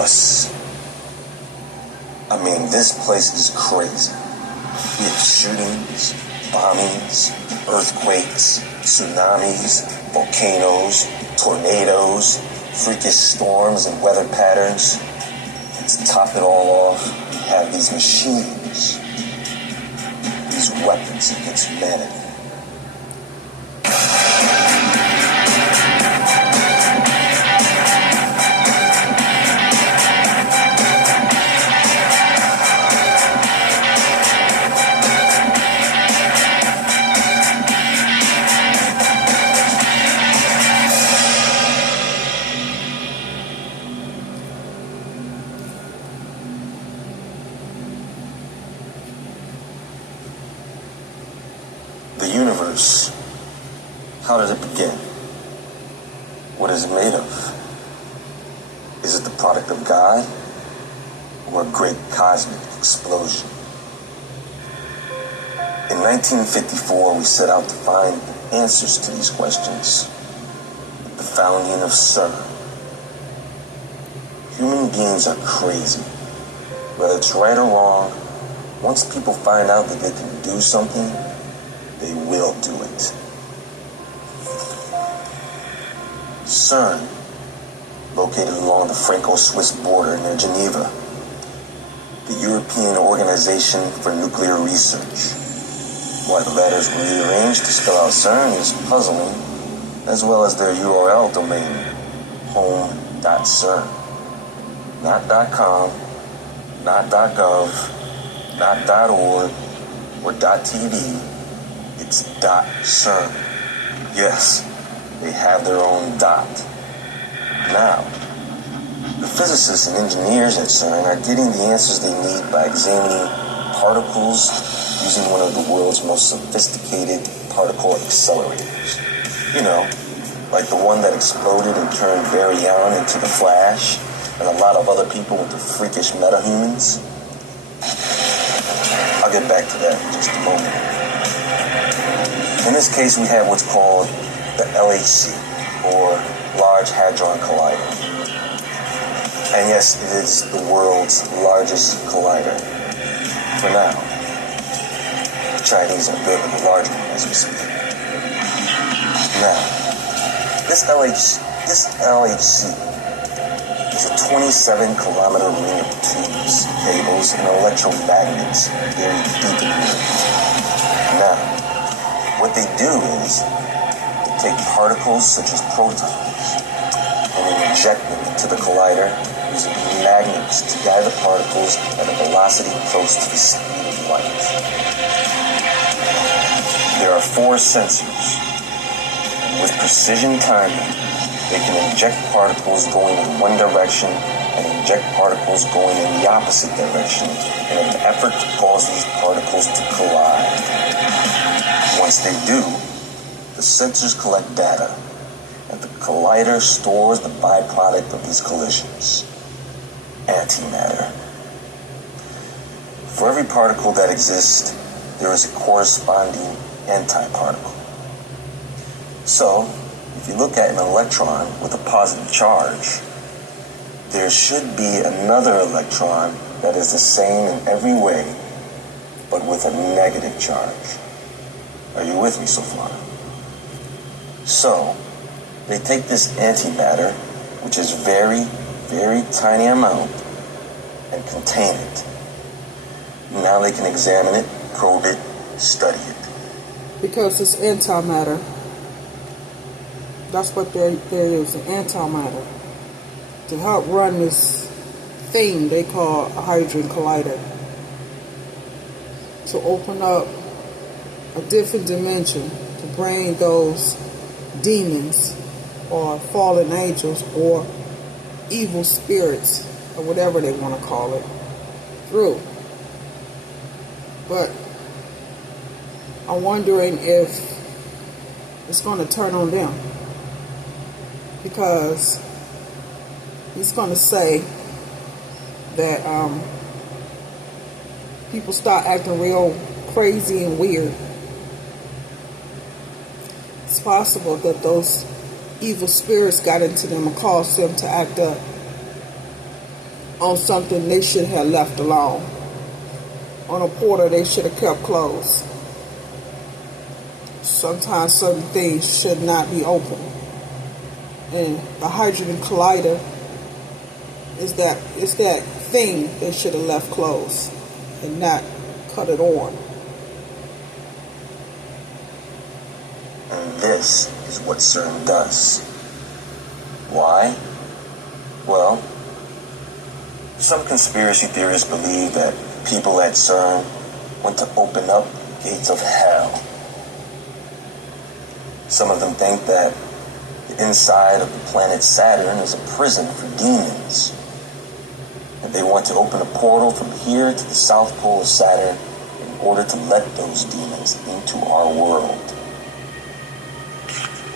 us. I mean, this place is crazy. We have shootings, bombings, earthquakes, tsunamis, volcanoes, tornadoes, freakish storms and weather patterns. And to top it all off, we have these machines, these weapons against humanity. The universe, how did it begin? What is it made of? Is it the product of God or a great cosmic explosion? In 1954, we set out to find answers to these questions. The founding of CERN. Human beings are crazy. Whether it's right or wrong, once people find out that they can do something, they will do it. CERN, located along the Franco-Swiss border near Geneva, the European Organization for Nuclear Research. Why the letters were rearranged to spell out CERN is puzzling, as well as their URL domain, home.cern. Not .com, not .gov, not .org, or .tv. It's .CERN. Yes, they have their own dot. Now, the physicists and engineers at CERN are getting the answers they need by examining particles using one of the world's most sophisticated particle accelerators. You know, like the one that exploded and turned Baryon into the Flash, and a lot of other people into freakish metahumans. I'll get back to that in just a moment. In this case, we have what's called the LHC, or Large Hadron Collider. And yes, it is the world's largest collider. For now. The Chinese are building a larger one as we speak. Now, this LHC is a 27-kilometer ring of tubes, cables, and electromagnets buried deep in the earth. Now, what they do is they take particles such as protons and then inject them into the collider using magnets to guide the particles at a velocity close to the speed of light. There are 4 sensors, and with precision timing, they can inject particles going in one direction and inject particles going in the opposite direction in an effort to cause these particles to collide. Once they do, the sensors collect data, and the collider stores the byproduct of these collisions, antimatter. For every particle that exists, there is a corresponding antiparticle. So, if you look at an electron with a positive charge, there should be another electron that is the same in every way, but with a negative charge. Are you with me so far? So, they take this antimatter, which is very, very tiny amount, and contain it. Now they can examine it, probe it, study it. Because it's antimatter. That's what there is, an antimatter. To help run this thing they call a hadron collider. To open up a different dimension to bring those demons or fallen angels or evil spirits or whatever they want to call it through. But I'm wondering if it's going to turn on them, because he's going to say that people start acting real crazy and weird. It's possible that those evil spirits got into them and caused them to act up. on something they should have left alone. On a portal they should have kept closed. Sometimes certain things should not be open. And the hydrogen collider is that thing they should have left closed and not cut it on. And this is what CERN does. Why? Well, some conspiracy theorists believe that people at CERN want to open up gates of hell. Some of them think that the inside of the planet Saturn is a prison for demons. And they want to open a portal from here to the South Pole of Saturn in order to let those demons into our world.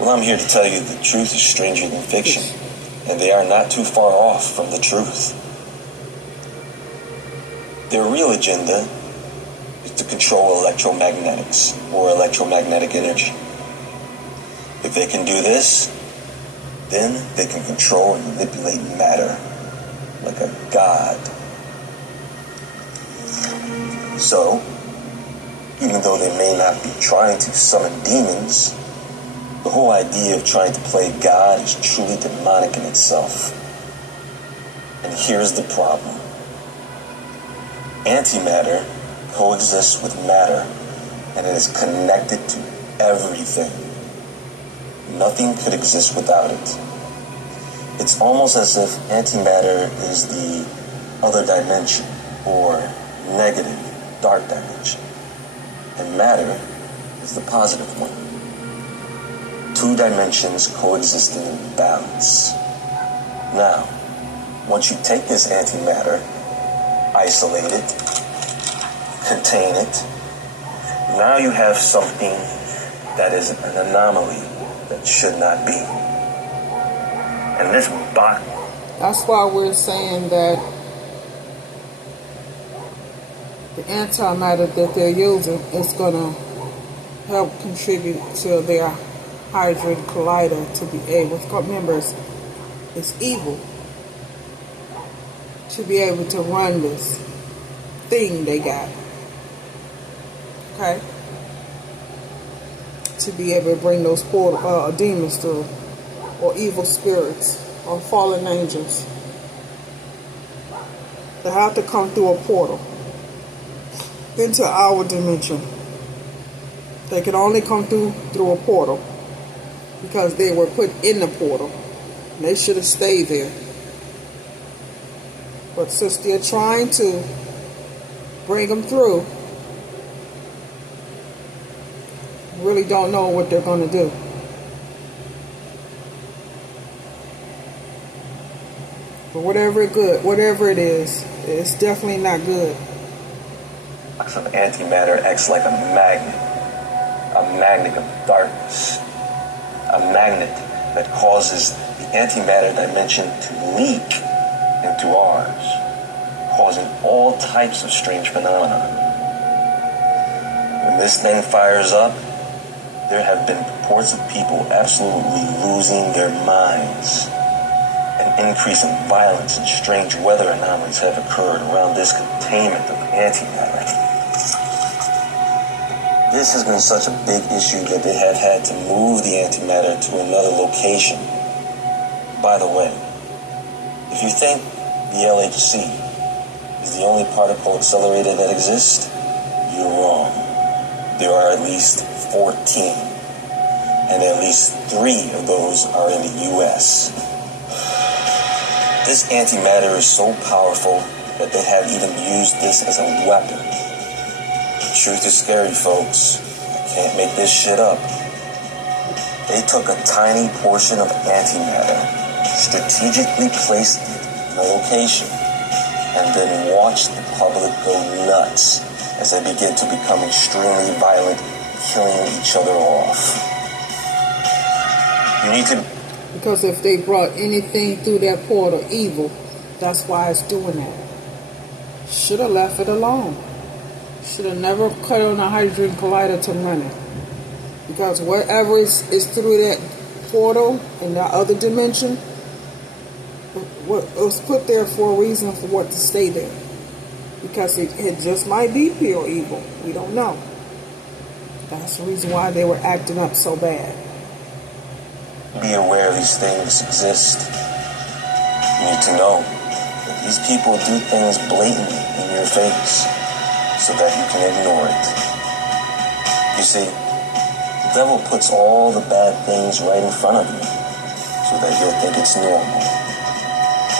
Well, I'm here to tell you the truth is stranger than fiction, and they are not too far off from the truth. Their real agenda is to control electromagnetics, or electromagnetic energy. If they can do this, then they can control and manipulate matter like a god. So, even though they may not be trying to summon demons, the whole idea of trying to play God is truly demonic in itself. And here's the problem. Antimatter coexists with matter, and it is connected to everything. Nothing could exist without it. It's almost as if antimatter is the other dimension, or negative, dark dimension, and matter is the positive one. Two dimensions coexisting in balance. Now, once you take this antimatter, isolate it, contain it, now you have something that is an anomaly that should not be. And this bot. That's why we're saying that the antimatter that they're using is going to help contribute to their hydrogen collider to be able to, remember, it's evil, to be able to run this thing they got. Okay? To be able to bring those demons through, or evil spirits, or fallen angels. They have to come through a portal into our dimension. They can only come through a portal because they were put in the portal. They should have stayed there. But since they're trying to bring them through, really don't know what they're going to do. But whatever it is, it's definitely not good. Some antimatter acts like a magnet of darkness, a magnet that causes the antimatter dimension to leak into ours, causing all types of strange phenomena. When this thing fires up, there have been reports of people absolutely losing their minds. An increase in violence and strange weather anomalies have occurred around this containment of antimatter. This has been such a big issue that they have had to move the antimatter to another location. By the way, if you think the LHC is the only particle accelerator that exists, you're wrong. There are at least 14, and at least 3 of those are in the U.S. This antimatter is so powerful that they have even used this as a weapon. The truth is scary, folks. I can't make this shit up. They took a tiny portion of antimatter, strategically placed it in a location, and then watched the public go nuts as they begin to become extremely violent, killing each other off. You need to... Because if they brought anything through that portal evil, that's why it's doing that. Should have left it alone. Should have never cut on a hydrogen collider to run it. Because wherever is through that portal in that other dimension, it was put there for a reason for what to stay there. Because it just might be pure evil. We don't know. That's the reason why they were acting up so bad. Be aware these things exist. You need to know that these people do things blatantly in your face so that you can ignore it. You see, the devil puts all the bad things right in front of you so that you'll think it's normal,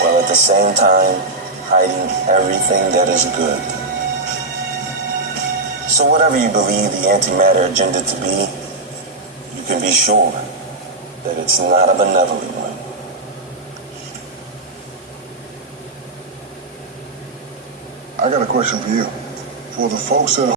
while at the same time hiding everything that is good. So whatever you believe the antimatter agenda to be, you can be sure that it's not a benevolent one. I got a question for you. For the folks that